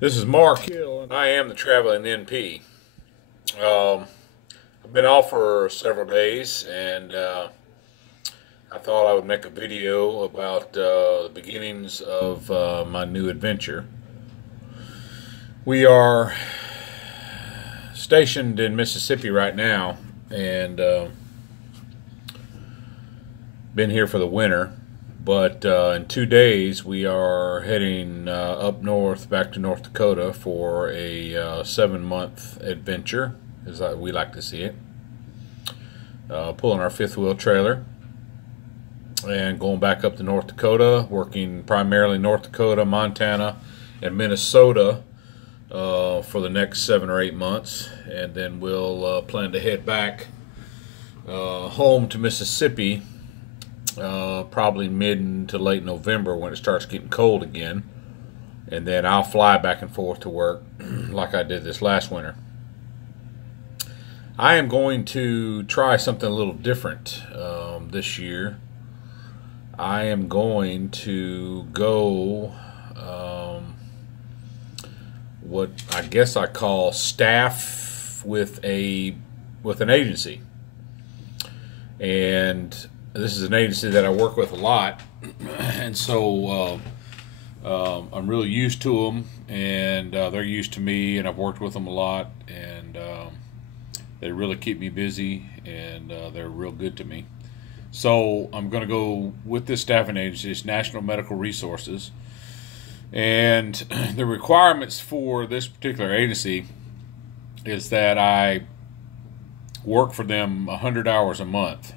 This is Mark Hill, and I am the traveling NP. I've been off for several days, and I thought I would make a video about the beginnings of my new adventure. We are stationed in Mississippi right now, and been here for the winter. But in 2 days, we are heading up north, back to North Dakota for a 7-month adventure, as we like to see it. Pulling our fifth wheel trailer and going back up to North Dakota, working primarily North Dakota, Montana, and Minnesota for the next 7 or 8 months. And then we'll plan to head back home to Mississippi probably mid to late November when it starts getting cold again. And then I'll fly back and forth to work like I did this last winter. I am going to try something a little different this year. I am going to go what I guess I call staff with an agency. And this is an agency that I work with a lot, and so I'm really used to them, and they're used to me, and I've worked with them a lot, and they really keep me busy, and they're real good to me. So I'm going to go with this staffing agency. It's National Medical Resources, and the requirements for this particular agency is that I work for them 100 hours a month.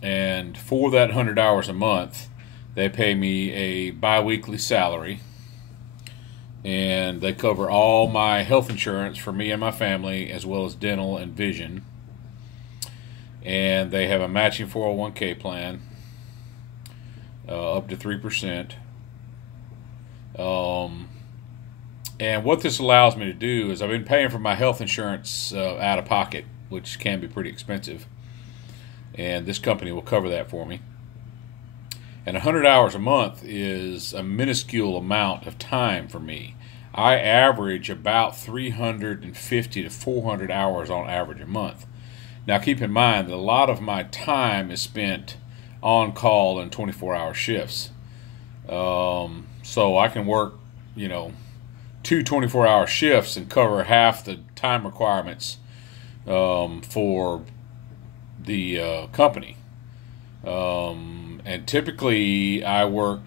And for that 100 hours a month, they pay me a bi-weekly salary, and they cover all my health insurance for me and my family, as well as dental and vision. And they have a matching 401k plan, up to 3%. And what this allows me to do is I've been paying for my health insurance out of pocket, which can be pretty expensive. And this company will cover that for me. And 100 hours a month is a minuscule amount of time for me. I average about 350 to 400 hours on average a month. Now keep in mind that a lot of my time is spent on call and 24-hour shifts. So I can work, two 24-hour shifts and cover half the time requirements for the company. And typically I work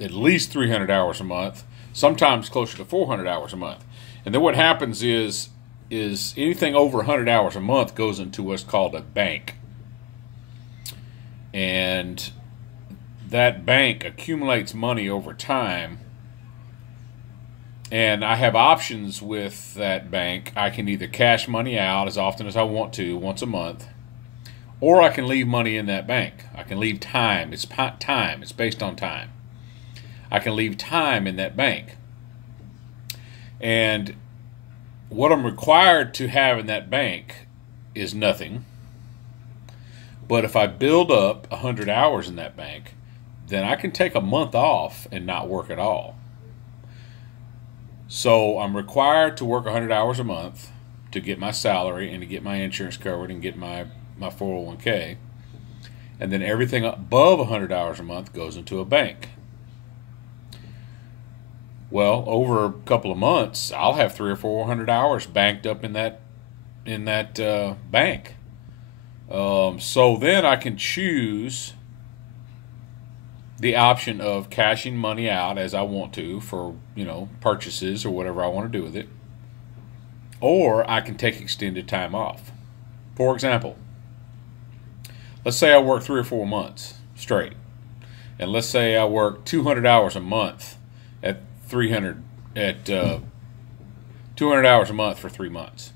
at least 300 hours a month, sometimes closer to 400 hours a month. And then what happens is anything over 100 hours a month goes into what's called a bank. And that bank accumulates money over time. And I have options with that bank. I can either cash money out as often as I want to, once a month, or I can leave money in that bank. I can leave time. It's time. It's based on time. I can leave time in that bank. And what I'm required to have in that bank is nothing. But if I build up 100 hours in that bank, then I can take a month off and not work at all. So I'm required to work 100 hours a month to get my salary and to get my insurance covered and get my 401k. And then everything above 100 hours a month goes into a bank. Well, over a couple of months, I'll have 300 or 400 hours banked up in that bank. So then I can choose the option of cashing money out as I want to for, purchases or whatever I want to do with it. Or I can take extended time off. For example, let's say I work 3 or 4 months straight. And let's say I work 200 hours a month at 200 hours a month for 3 months.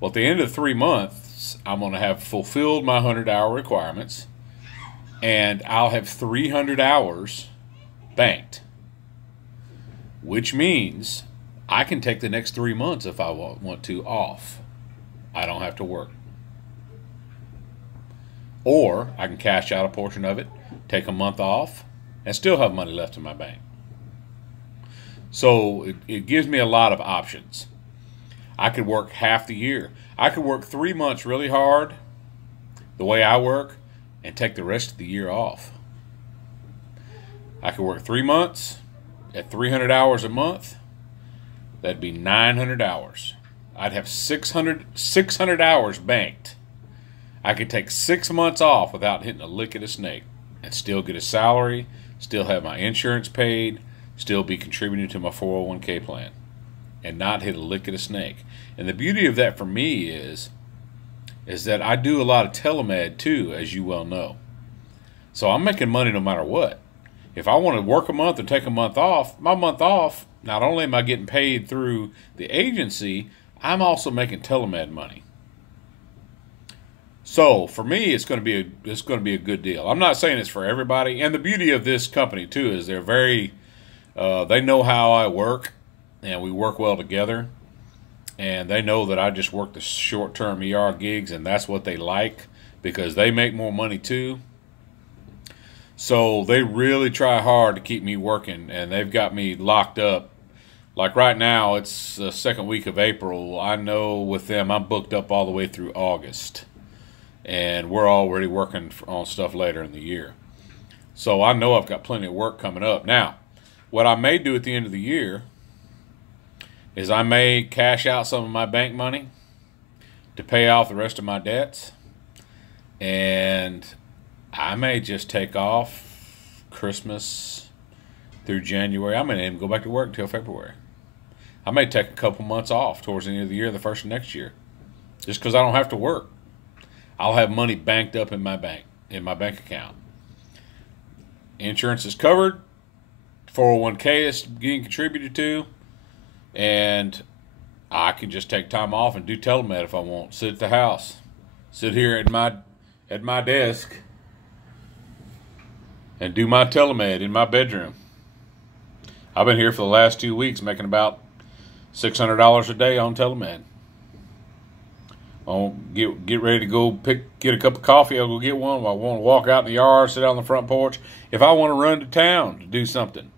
Well, at the end of 3 months, I'm going to have fulfilled my 100-hour requirements, and I'll have 300 hours banked, which means I can take the next 3 months if I want to off. I don't have to work. Or I can cash out a portion of it, take a month off, and still have money left in my bank. So it gives me a lot of options. I could work half the year. I could work 3 months really hard, the way I work, and take the rest of the year off. I could work 3 months at 300 hours a month. That'd be 900 hours. I'd have 600 hours banked. I could take 6 months off without hitting a lick of a snake and still get a salary, still have my insurance paid, still be contributing to my 401k plan, and not hit a lick of a snake. And the beauty of that for me is that I do a lot of telemed too, as you well know. So I'm making money no matter what. If I want to work a month or take a month off, my month off, not only am I getting paid through the agency, I'm also making telemed money. So for me, it's going to be a good deal. I'm not saying it's for everybody. And the beauty of this company too is they're they know how I work, and we work well together. And they know that I just work the short-term ER gigs, and that's what they like because they make more money too. So they really try hard to keep me working, and they've got me locked up. Like right now, it's the second week of April. I know with them, I'm booked up all the way through August, and we're already working on stuff later in the year. So I know I've got plenty of work coming up. Now, what I may do at the end of the year is I may cash out some of my bank money to pay off the rest of my debts, and I may just take off Christmas through January. I may not even go back to work until February. I may take a couple months off towards the end of the year, the first of next year, just because I don't have to work. I'll have money banked up in my bank account. Insurance is covered. 401k is getting contributed to. And I can just take time off and do telemed if I want. Sit at the house. Sit here at my desk and do my telemed in my bedroom. I've been here for the last 2 weeks making about $600 a day on telemed. I'll get ready to go get a cup of coffee. I'll go get one. I want to walk out in the yard, sit out on the front porch. If I want to run to town to do something,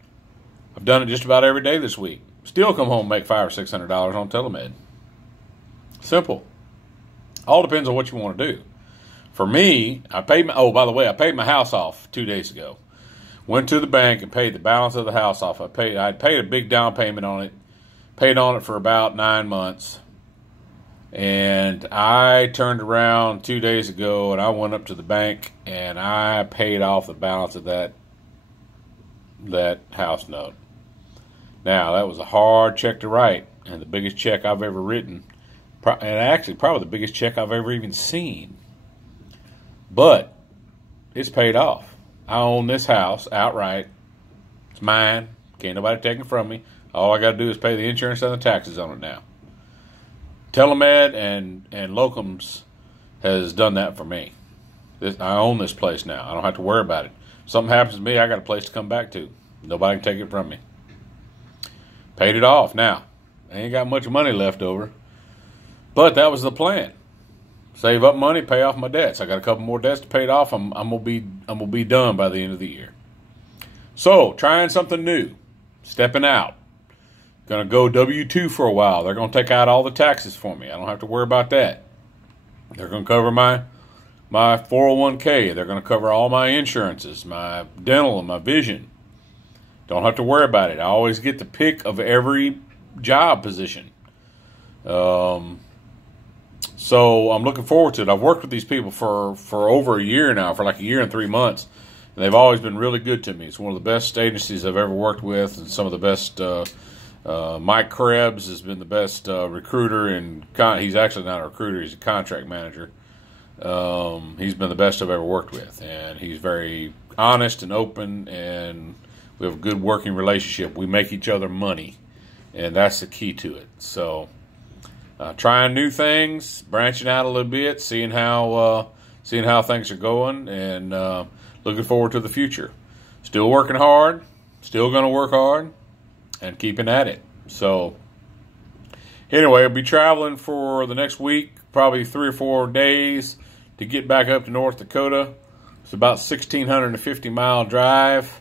I've done it just about every day this week. Still come home and make $500 or $600 on telemed. Simple. All depends on what you want to do. For me, I paid I paid my house off 2 days ago. Went to the bank and paid the balance of the house off. I'd paid a big down payment on it. Paid on it for about 9 months. And I turned around 2 days ago and I went up to the bank and I paid off the balance of that house note. Now, that was a hard check to write, and the biggest check I've ever written, and actually probably the biggest check I've ever even seen. But it's paid off. I own this house outright. It's mine. Can't nobody take it from me. All I got to do is pay the insurance and the taxes on it now. Telemed and Locums has done that for me. I own this place now. I don't have to worry about it. If something happens to me, I got a place to come back to. Nobody can take it from me. Paid it off. Now, I ain't got much money left over, but that was the plan. Save up money, pay off my debts. I got a couple more debts to pay it off. I'm gonna be done by the end of the year. So, trying something new, stepping out. Gonna go W-2 for a while. They're gonna take out all the taxes for me. I don't have to worry about that. They're gonna cover my 401k. They're gonna cover all my insurances, my dental and my vision. Don't have to worry about it. I always get the pick of every job position. So I'm looking forward to it. I've worked with these people for over a year now, for like a year and 3 months. And they've always been really good to me. It's one of the best agencies I've ever worked with, and some of the best. Mike Krebs has been the best recruiter, and he's actually not a recruiter. He's a contract manager. He's been the best I've ever worked with, and he's very honest and open, and we have a good working relationship. We make each other money, and that's the key to it. So, trying new things, branching out a little bit, seeing how things are going, and looking forward to the future. Still working hard, still going to work hard, and keeping at it. So, anyway, I'll be traveling for the next week, probably 3 or 4 days to get back up to North Dakota. It's about 1,650-mile drive.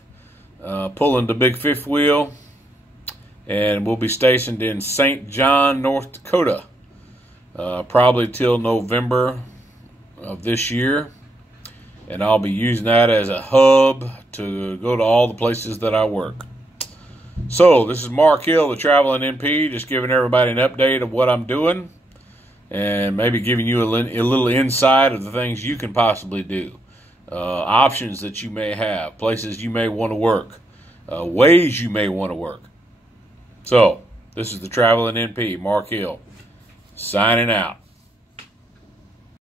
pulling the big fifth wheel, and we'll be stationed in St. John, North Dakota, probably till November of this year. And I'll be using that as a hub to go to all the places that I work. So this is Mark Hill, the Traveling NP, just giving everybody an update of what I'm doing and maybe giving you a little insight of the things you can possibly do, options that you may have, places you may want to work, ways you may want to work. So this is the Traveling NP, Mark Hill, signing out.